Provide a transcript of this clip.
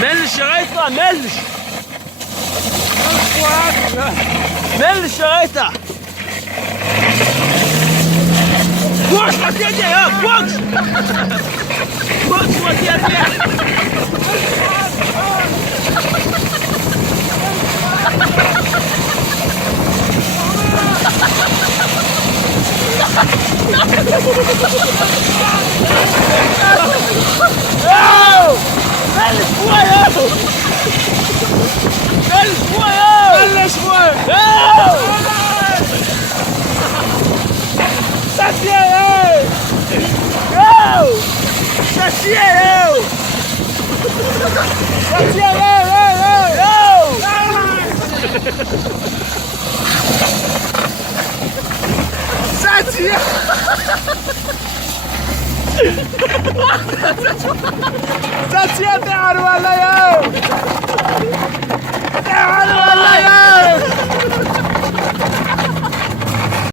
ملش يا غيطة ملش. ملش يا غيطة. فوكس وديها يا فوكس. فوكس وديها فيها. ملش شوية. ملش شوية. ملش شوية. Saciei! Eu! Saciei eu! Saciei eu! Saciei! Saciei, ولا eu!